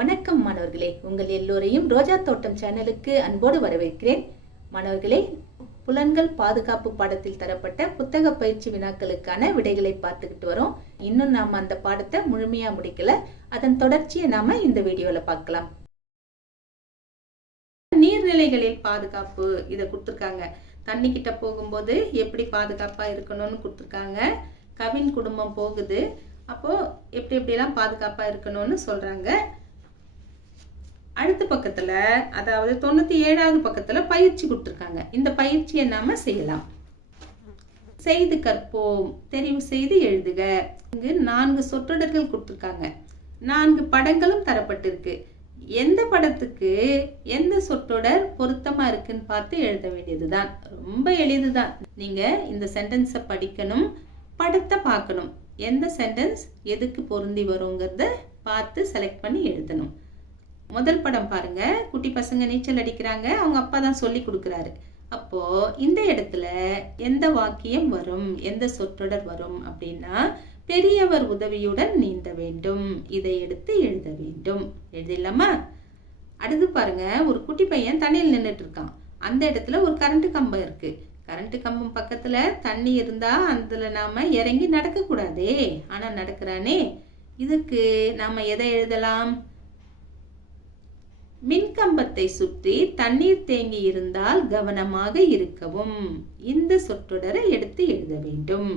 வணக்கம் மாணவர்களே, உங்கள் எல்லோரையும் ரோஜா தோட்டம் சேனலுக்கு அன்போடு வரவேற்கிறேன். மாணவர்களே, புலன்கள் பாதுகாப்பு பாடத்தில் தரப்பட்ட புத்தக பயிற்சி வினாக்களுக்கான விடைகளை பார்த்துக்கிட்டு வரோம். இன்னும் நாம அந்த பாடத்தை முழுமையா முடிக்கல. அதன் தொடர்ச்சியை நாம இந்த வீடியோல பார்க்கலாம். நீர்நிலைகளில் பாதுகாப்பு இதை கொடுத்துருக்காங்க. தண்ணி கிட்ட போகும்போது எப்படி பாதுகாப்பா இருக்கணும்னு கொடுத்துருக்காங்க. கவின் குடும்பம் போகுது, அப்போ எப்படி எப்படிலாம் பாதுகாப்பா இருக்கணும்னு சொல்றாங்க. அடுத்த பக்கத்துல, அதாவது 97வது பக்கத்துல பயிற்சி கொடுத்துருக்காங்க. இந்த பயிற்சியை நாம செய்யலாம். செய்து கற்போம், தெரிவு செய்து எழுதுக. இங்கு 4 சொற்றொடர்கள் கொடுத்துருக்காங்க. 4 படங்களும் தரப்பட்டிருக்கு. எந்த படத்துக்கு எந்த சொற்றொடர் பொருத்தமா இருக்குன்னு பார்த்து எழுத வேண்டியதுதான். ரொம்ப எளிதுதான். நீங்க இந்த சென்டென்ஸை படிக்கணும், படத்தை பார்க்கணும். எந்த சென்டென்ஸ் எதுக்கு பொருந்தி வருங்கிறத பார்த்து செலக்ட் பண்ணி எழுதணும். முதல் படம் பாருங்க. குட்டி பசங்க நீச்சல் அடிக்கிறாங்க. அவங்க அப்பா தான் சொல்லி கொடுக்குறாரு. அப்போ இந்த இடத்துல எந்த வாக்கியம் வரும், எந்த சொற்றொடர் வரும் அப்படின்னா, பெரியவர் உதவியுடன் நீந்த வேண்டும். இதை எடுத்து எழுத வேண்டும். எழுதிடலாமா? அடுத்து பாருங்க, ஒரு குட்டி பையன் தண்ணியில் நின்றுட்டு இருக்கான். அந்த இடத்துல ஒரு கரண்ட் கம்பம் இருக்கு. கரண்ட் கம்பம் பக்கத்துல தண்ணி இருந்தா அதுல நாம இறங்கி நடக்க கூடாதே, ஆனா நடக்கிறானே. இதுக்கு நாம எதை எழுதலாம்? மின்கம்பத்தை சுற்றி தண்ணீர் தேங்கி இருந்தால் கவனமாக இருக்கவும். இந்த சொற்றொடரை எடுத்து எழுத வேண்டும்.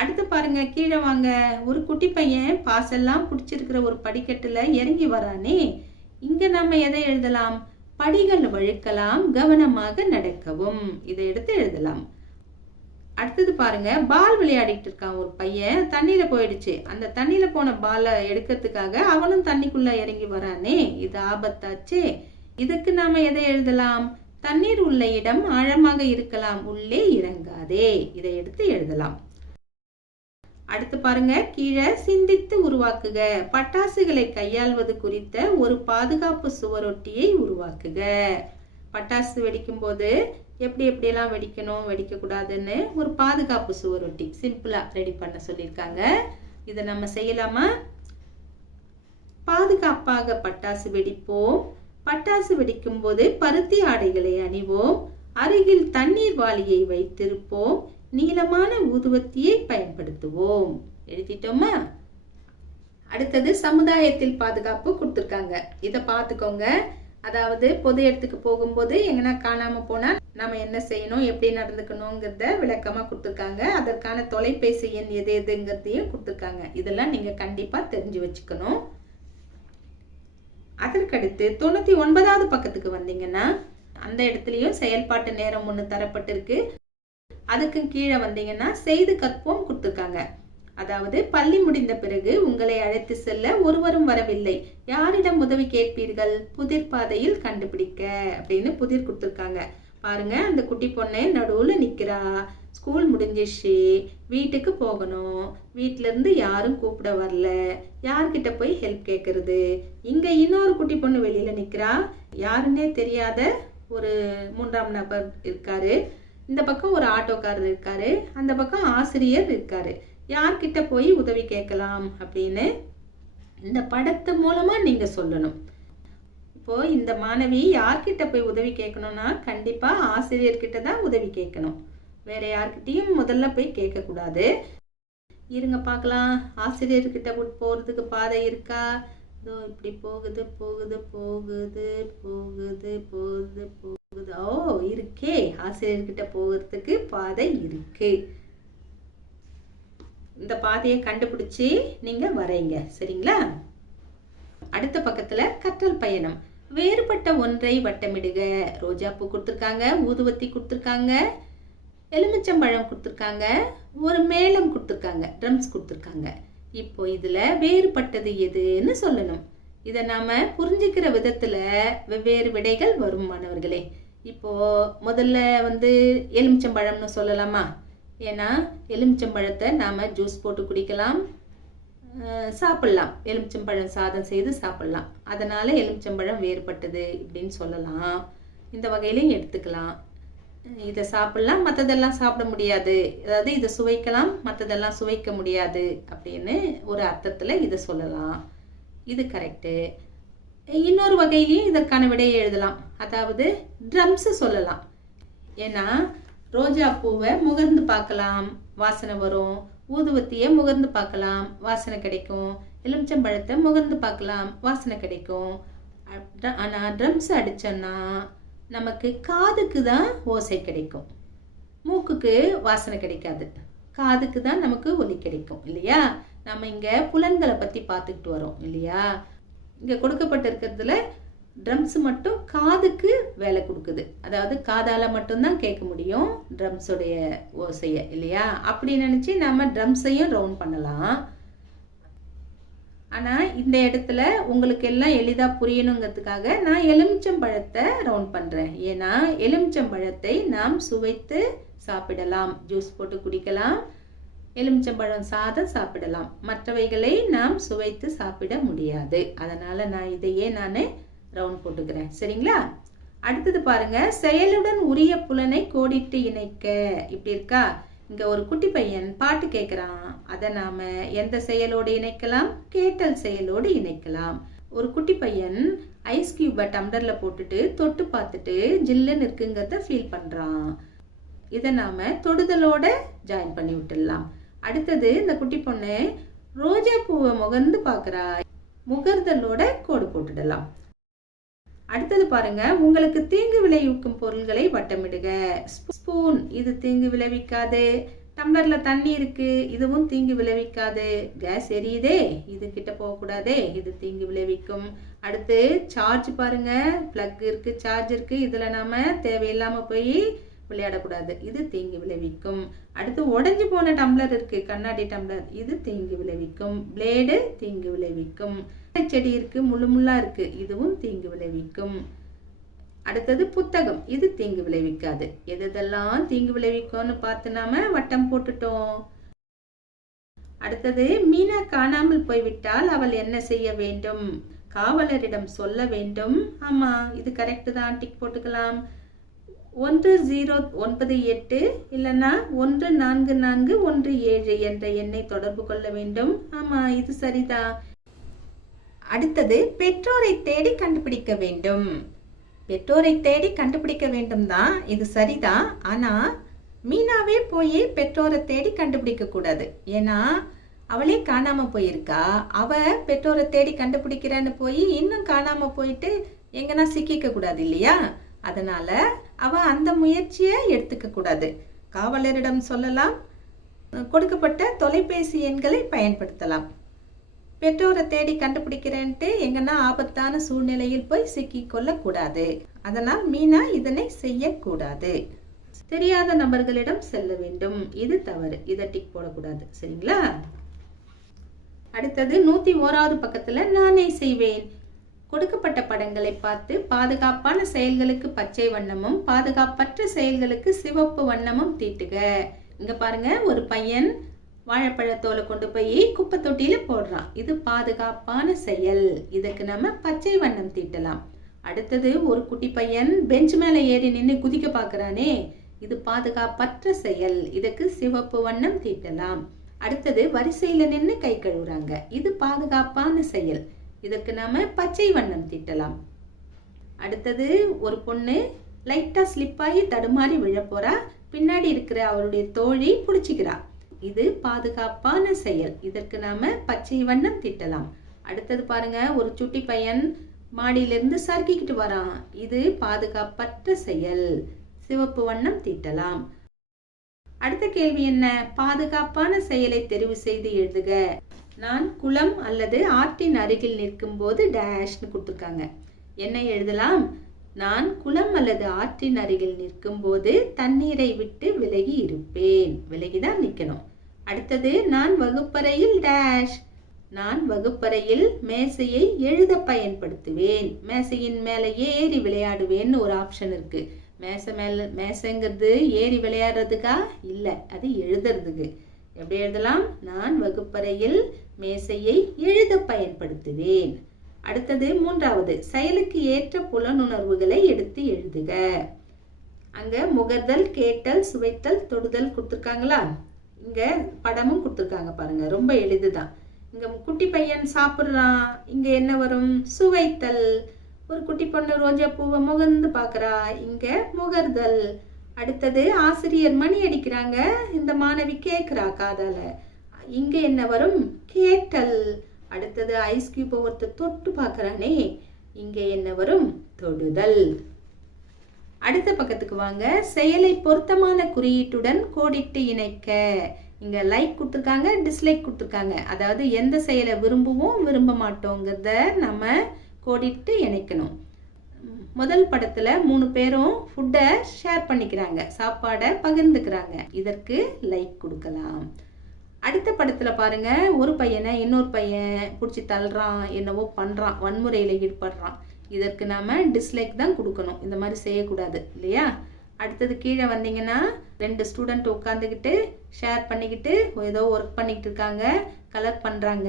அடுத்து பாருங்க, கீழே வாங்க. ஒரு குட்டி பையன் பாசெல்லாம் பிடிச்சிருக்கிற ஒரு படிக்கட்டுல இறங்கி வரானே. இங்க நாம எதை எழுதலாம்? படிகள் வழுக்கலாம், கவனமாக நடக்கவும். இதை எடுத்து எழுதலாம். அடுத்தது பாருங்க, பால் விளையாடிட்டு இருக்கான் ஒரு பையன். தண்ணியில போயிடுச்சு. அந்த தண்ணியில போன பாலை எடுக்கிறதுக்காக அவனும் தண்ணிக்குள்ள இறங்கி வரானே. இது ஆபத்தாச்சே. இதுக்கு நாம எதை எழுதலாம்? தண்ணீர் உள்ள இடம் ஆழமாக இருக்கலாம், உள்ளே இறங்காதே. இதை எடுத்து எழுதலாம். அடுத்து பாருங்க, கீழே சிந்தித்து உருவாக்குக. பட்டாசுகளை கையாள்வது குறித்த ஒரு பாதுகாப்பு சுவரொட்டியை உருவாக்குக. பட்டாசு வெடிக்கும் போது எப்படி எப்படியெல்லாம் வெடிக்கணும், வெடிக்க கூடாதுன்னு ஒரு பாதுகாப்பு சுவரொட்டி சிம்பிளா ரெடி பண்ண சொல்லியிருக்காங்க. இதை நம்ம செய்யலாமா? பாதுகாப்பாக பட்டாசு வெடிப்போம். பட்டாசு வெடிக்கும் போது பருத்தி ஆடைகளை அணிவோம். அருகில் தண்ணீர் வாளியை வைத்திருப்போம். நீளமான ஊதுவத்தியை பயன்படுத்துவோம். எழுதிட்டோமா? அடுத்தது சமுதாயத்தில் பாதுகாப்பு கொடுத்துருக்காங்க. இதை பார்த்துக்கோங்க. அதாவது பொது இடத்துக்கு போகும்போது எங்கன்னா காணாம போனா நம்ம என்ன செய்யணும், எப்படி நடந்துக்கணுங்கிறத விளக்கமா கொடுத்துருக்காங்க. அதற்கான தொலைபேசி எண் எது எதுங்கிறதையும் கொடுத்துருக்காங்க. இதெல்லாம் நீங்க கண்டிப்பா தெரிஞ்சு வச்சுக்கணும். அதற்கடுத்து 99வது பக்கத்துக்கு வந்தீங்கன்னா அந்த இடத்துலயும் செயல்பாட்டு நேரம் ஒண்ணு தரப்பட்டிருக்கு. அதுக்கு கீழே வந்தீங்கன்னா செய்து கற்போம் கொடுத்துருக்காங்க. அதாவது பள்ளி முடிந்த பிறகு உங்களை அழைத்து செல்ல ஒருவரும் வரவில்லை, யாரிடம் உதவி கேட்பீர்கள்? புதிர் பாதையில் கண்டுபிடிக்க அப்படின்னு புதிர் கொடுத்துருக்காங்க. பாருங்க, அந்த குட்டி பொண்ணு நடுவுல நிக்கிறா. ஸ்கூல் முடிஞ்சிச்சு, வீட்டுக்கு போகணும். வீட்டுல இருந்து யாரும் கூப்பிட வரல, யார்கிட்ட போய் ஹெல்ப் கேட்கறது? இங்க இன்னொரு குட்டி பொண்ணு வெளியில நிக்கிறா. யாருன்னே தெரியாத ஒரு 3ஆம் நபர் இருக்காரு. இந்த பக்கம் ஒரு ஆட்டோக்காரர் இருக்காரு. அந்த பக்கம் ஆசிரியர் இருக்காரு. யார்கிட்ட போய் உதவி கேட்கலாம் அப்படின்னு இந்த படத்து மூலமா நீங்க சொல்லணும். இப்போ இந்த மாணவி யார்கிட்ட போய் உதவி கேட்கணும்னா கண்டிப்பா ஆசிரியர்கிட்ட தான் உதவி கேட்கணும். வேற யார்கிட்டயும் முதல்ல போய் கேட்க கூடாது. இருங்க பார்க்கலாம், ஆசிரியர்கிட்ட போறதுக்கு பாதை இருக்கா? இதோ இப்படி போகுது போகுது போகுது போகுது போகுது போகுது. ஓ, இருக்கே, ஆசிரியர்கிட்ட போகிறதுக்கு பாதை இருக்கு. இந்த பாதையை கண்டுபிடிச்சு நீங்க வரைங்க, சரிங்களா? அடுத்த பக்கத்துல கற்றல் பயணம். வேறுபட்ட ஒன்றை வட்டமிடுக. ரோஜாப்பூ கொடுத்துருக்காங்க, ஊதுவத்தி கொடுத்துருக்காங்க, எலுமிச்சம்பழம் கொடுத்துருக்காங்க, ஒரு மேளம் கொடுத்துருக்காங்க, ட்ரம்ஸ் கொடுத்துருக்காங்க. இப்போ இதுல வேறுபட்டது எதுன்னு சொல்லணும். இதை நாம புரிஞ்சுக்கிற விதத்துல வெவ்வேறு விடைகள் வரும் மாணவர்களே. இப்போ முதல்ல எலுமிச்சம்பழம்னு சொல்லலாமா? ஏன்னா எலுமிச்சம்பழத்தை நாம ஜூஸ் போட்டு குடிக்கலாம், சாப்பிடலாம். எலுமிச்சம்பழம் சாதம் செய்து சாப்பிடலாம். அதனால எலுமிச்சம்பழம் வேறுபட்டது இப்படின்னு சொல்லலாம். இந்த வகையிலையும் எடுத்துக்கலாம். இதை சாப்பிடலாம், மற்றதெல்லாம் சாப்பிட முடியாது. அதாவது இதை சுவைக்கலாம், மற்றதெல்லாம் சுவைக்க முடியாது அப்படின்னு ஒரு அர்த்தத்துல இதை சொல்லலாம். இது கரெக்டு. இன்னொரு வகையிலையும் இதற்கான விடையை எழுதலாம். அதாவது ட்ரம்ஸ் சொல்லலாம். ஏன்னா ரோஜா பூவை முகர்ந்து பார்க்கலாம், வாசனை வரும். ஊதுவத்தியை முகர்ந்து பார்க்கலாம், வாசனை கிடைக்கும். எலுமிச்சம்பழத்தை முகர்ந்து பார்க்கலாம், வாசனை கிடைக்கும். ஆனால் ட்ரம்ஸ் அடித்தோன்னா நமக்கு காதுக்கு தான் ஓசை கிடைக்கும், மூக்குக்கு வாசனை கிடைக்காது. காதுக்கு தான் நமக்கு ஒலி கிடைக்கும் இல்லையா? நம்ம இங்கே புலன்களை பற்றி பார்த்துக்கிட்டு வரோம் இல்லையா? இங்கே கொடுக்கப்பட்டிருக்கிறதுல ட்ரம்ஸ் மட்டும் காதுக்கு வேலை கொடுக்குது. அதாவது காதால் மட்டும்தான் கேட்க முடியும் ட்ரம்ஸுடைய ஓசையை இல்லையா? அப்படி நினச்சி நம்ம ட்ரம்ஸையும் ரவுண்ட் பண்ணலாம். ஆனால் இந்த இடத்துல உங்களுக்கு எல்லாம் எளிதாக புரியணுங்கிறதுக்காக நான் எலுமிச்சம்பழத்தை ரவுண்ட் பண்ணுறேன். ஏன்னா எலுமிச்சம்பழத்தை நாம் சுவைத்து சாப்பிடலாம், ஜூஸ் போட்டு குடிக்கலாம், எலுமிச்சம்பழம் சாதம் சாப்பிடலாம். மற்றவைகளை நாம் சுவைத்து சாப்பிட முடியாது. அதனால் நான் இதையே நான் ரவுண்ட் போட்டுக்கிறேன். சரிங்களா? அடுத்தது பாருங்க, செயலுடன் உரிய புலனை கோடிட்டு இணைக்க. இப்படி இருக்கா? இங்க ஒரு குட்டி பையன் பாட்டு கேட்குறான். அதை நாம எந்த செயலோடு இணைக்கலாம்? கேட்டல் செயலோடு இணைக்கலாம். ஒரு குட்டி பையன் ஐஸ் கியூபை டம்ளர்ல போட்டுட்டு தொட்டு பார்த்துட்டு ஜில்லுன்னு இருக்குங்கிறத ஃபீல் பண்றான். இதை நாம தொடுதலோட ஜாயின் பண்ணி விட்டுடலாம். அடுத்தது இந்த குட்டி பொண்ணு ரோஜா பூவை முகர்ந்து பார்க்குறா, முகர்தலோட கோடு போட்டுடலாம். அடுத்தது பாருங்க, உங்களுக்கு தீங்கு விளைவிக்கும் பொருள்களை வட்டமிடுக. ஸ்பூன், இது தீங்கு விளைவிக்காது. டம்ளர்ல தண்ணி இருக்கு, இதுவும் தீங்கு விளைவிக்காது. கேஸ் எரியுதே, இது கிட்ட போகக்கூடாதே, இது தீங்கு விளைவிக்கும். அடுத்து சார்ஜ் பாருங்க, பிளக் இருக்கு, சார்ஜ் இருக்கு, இதுல நாம தேவையில்லாம போய் விளையாடக்கூடாது, இது தீங்கு விளைவிக்கும். அடுத்து உடைஞ்சு போன டம்ளர் இருக்கு, கண்ணாடி டம்ளர், இது தீங்கு விளைவிக்கும். பிளேடு தீங்கு விளைவிக்கும். செடி இருக்கு, முள்ளுமுள்ளா இருக்கு, இதுவும் தீங்கு விளைவிக்கும். அடுத்தது புத்தகம், இது தீங்கு விளைவிக்காது. எதெல்லாம் தீங்கு விளைவிக்கும்னு பார்த்து நாம வட்டம் போட்டுட்டோம். அடுத்தது மீனா காணாமல் போய்விட்டால் அவள் என்ன செய்ய வேண்டும்? காவலரிடம் சொல்ல வேண்டும். ஆமா, இது கரெக்ட் தான், டிக் போட்டுக்கலாம். 1098 இல்லைன்னா 144417 என்ற எண்ணை தொடர்பு கொள்ள வேண்டும். ஆமா, இது சரிதான். அடுத்தது பெற்றோரை தேடி கண்டுபிடிக்க வேண்டும். பெற்றோரை தேடி கண்டுபிடிக்க வேண்டும் தான், இது சரிதான். ஆனா மீனாவே போய் பெற்றோரை தேடி கண்டுபிடிக்க கூடாது. ஏன்னா அவளே காணாம போயிருக்கா. அவ பெற்றோரை தேடி கண்டுபிடிக்கிறேன்னு போய் இன்னும் காணாம போயிட்டு எங்கன்னா சிக்கிக்க கூடாது இல்லையா? அதனால அவ அந்த முயற்சியை எடுத்துக்க கூடாது. காவலரிடம் சொல்லலாம், கொடுக்கப்பட்ட தொலைபேசி எண்களை பயன்படுத்தலாம். பெற்றோரை தேடி கண்டுபிடிக்கிறேன்ட்டு எங்கன்னா ஆபத்தான சூழ்நிலையில் போய் சிக்கிக் கொள்ளக்கூடாது. அதனால் மீனா இதனை செய்யக்கூடாது. தெரியாத நபர்களிடம் செல்ல வேண்டும், இது தவறு, இதை டிக் போடக்கூடாது. சரிங்களா? அடுத்தது 101வது பக்கத்துல நானே செய்வேன். கொடுக்கப்பட்ட படங்களை பார்த்து பாதுகாப்பான செயல்களுக்கு பச்சை வண்ணமும் பாதுகாப்பற்ற செயல்களுக்கு சிவப்பு வண்ணமும் தீட்டுக. இங்க பாருங்க, ஒரு பையன் வாழைப்பழத்தோலை கொண்டு போய் குப்பை தொட்டியில போடுறான், இது பாதுகாப்பான செயல், இதுக்கு நம்ம பச்சை வண்ணம் தீட்டலாம். அடுத்தது ஒரு குட்டி பையன் பெஞ்ச் மேல ஏறி நின்று குதிக்க பாக்குறானே, இது பாதுகாப்பற்ற செயல், இதுக்கு சிவப்பு வண்ணம் தீட்டலாம். அடுத்தது வரிசையில நின்று கை கழுவுறாங்க, இது பாதுகாப்பான செயல், இதற்கு நாம பச்சை வண்ணம் தீட்டலாம். அடுத்தது ஒரு பொண்ணு லைட்டா ஸ்லிப் ஆகி தடுமாறி விழ போறா, பின்னாடி இருக்கிற அவருடைய தோழி பிடிச்சிக்கிறா, இது பாதுகாப்பான செயல், இதற்கு நாம பச்சை வண்ணம் தீட்டலாம். அடுத்தது பாருங்க, ஒரு சுட்டி பையன் மாடியிலிருந்து சறுக்கிக்கிட்டு வரான், இது பாதுகாப்பற்ற செயல், சிவப்பு வண்ணம் தீட்டலாம். அடுத்த கேள்வி என்ன? பாதுகாப்பான செயலை தெரிவு செய்து எழுதுக. நான் குளம் அல்லது ஆற்றின் அருகில் நிற்கும் போது டேஷ்னு கொடுத்துருக்காங்க. என்ன எழுதலாம்? நான் குளம் அல்லது ஆற்றின் அருகில் நிற்கும் போது தண்ணீரை விட்டு விலகி இருப்பேன், விலகிதான் நிக்கணும். அடுத்தது நான் வகுப்பறையில் டேஷ், நான் வகுப்பறையில் மேசையை எழுத பயன்படுத்துவேன், மேசையின் மேல ஏறி விளையாடுவேன்னு ஒரு ஆப்ஷன் இருக்கு. மேசைங்கிறது ஏறி விளையாடுறதுக்கா? இல்ல, அது எழுதுறதுக்கு. எப்படி எழுதலாம்? நான் வகுப்பறையில் மேசையை எழுத பயன்படுத்துவேன். அடுத்தது 3வது, செயலுக்கு ஏற்ற புலனுணர்வுகளை எடுத்து எழுதுக. அங்க முகர்தல், கேட்டல், சுவைத்தல், தொடுதல் கொடுத்துருக்காங்களா? இங்க படமும் கொடுத்துருக்காங்க பாருங்க, ரொம்ப எளிதுதான். இங்க குட்டி பையன் சாப்பிடுறான். இங்க என்ன வரும்? சுவைத்தல். ஒரு குட்டி பொண்ணு ரோஜா பூவை முகந்து பாக்குறா. இங்க முகர்தல். அடுத்தது ஆசிரியர் மணி அடிக்கிறாங்க. இந்த மாணவி கேட்கிறா காதால. இங்க என்ன வரும்? கேட்டல். அடுத்தது ஐஸ் கியூப் ஒருத்தர் தொட்டு பாக்குறானே. இங்க என்ன வரும்? தொடுதல். அடுத்த பக்கத்துக்கு வாங்க. செயலை பொருத்தமான குறியீட்டுடன் கோடிட்டு இணைக்க. இங்க லைக் கொடுத்துருக்காங்க, டிஸ்லைக் கொடுத்துருக்காங்க. அதாவது எந்த செயலை விரும்புவோம் விரும்ப மாட்டோங்கிறத நம்ம கோடிட்டு இணைக்கணும். முதல் படத்துல 3 பேரும் ஃபுட்டை ஷேர் பண்ணிக்கிறாங்க, சாப்பாடை பகிர்ந்துக்கிறாங்க. இதற்கு லைக் கொடுக்கலாம். அடுத்த படத்துல பாருங்க, ஒரு பையனை இன்னொரு பையன் பிடிச்சி தள்ளுறான், என்னவோ பண்றான், வன்முறையில ஈடுபடுறான். இதற்கு நாம டிஸ்லைக் தான் கொடுக்கணும். இந்த மாதிரி செய்யக்கூடாது இல்லையா? அடுத்தது கீழே வந்தீங்கன்னா 2 ஸ்டூடெண்ட் உட்காந்துக்கிட்டு ஷேர் பண்ணிக்கிட்டு ஏதோ ஒர்க் பண்ணிக்கிட்டு இருக்காங்க, கலர் பண்றாங்க.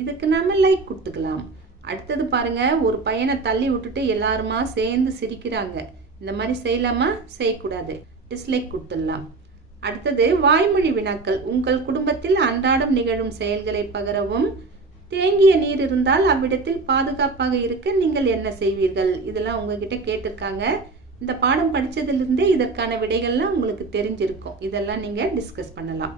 இதுக்கு நாம லைக் கொடுத்துக்கலாம். அடுத்தது பாருங்க, ஒரு பையனை தள்ளி விட்டுட்டு எல்லாருமா சேர்ந்து சிரிக்கிறாங்க. இந்த மாதிரி செய்யலாமா? செய்யக்கூடாது. டிஸ்லைக் கொடுத்துடலாம். அடுத்தது வாய்மொழி வினாக்கள். உங்கள் குடும்பத்தில் அன்றாடம் நிகழும் செயல்களை பகரவும். தேங்கிய நீர் இருந்தால் அவ்விடத்தில் பாதுகாப்பாக இருக்க நீங்கள் என்ன செய்வீர்கள்? இதெல்லாம் உங்ககிட்ட கேட்டிருக்காங்க. இந்த பாடம் படிச்சதிலிருந்தே இதற்கான விடைகள்லாம் உங்களுக்கு தெரிஞ்சிருக்கும். இதெல்லாம் நீங்க டிஸ்கஸ் பண்ணலாம்.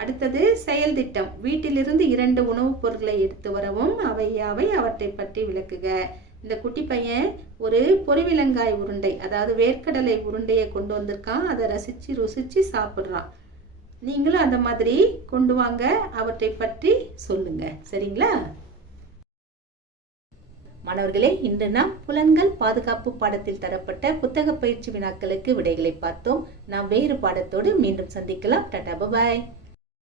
அடுத்தது செயல் திட்டம். வீட்டிலிருந்து 2 உணவுப் பொருட்களை எடுத்து வரவும். அவை யாவை? அவற்றை பற்றி விளக்குக. இந்த குட்டி பையன் ஒரு பொரிவிலங்காய் உருண்டை, அதாவது வேர்க்கடலை உருண்டையை கொண்டு வந்திருக்கான். அதை ரசிச்சு ருசிச்சு சாப்பிட்றான். நீங்களும் அந்த மாதிரி கொண்டு வாங்க, அவற்றை பற்றி சொல்லுங்க. சரிங்களா மாணவர்களே? இன்று நாம் புலன்கள் பாதுகாப்பு பாடத்தில் தரப்பட்ட புத்தக பயிற்சி வினாக்களுக்கு விடைகளை பார்த்தோம். நாம் வேறு பாடத்தோடு மீண்டும் சந்திக்கலாம். டாடா, பாய்.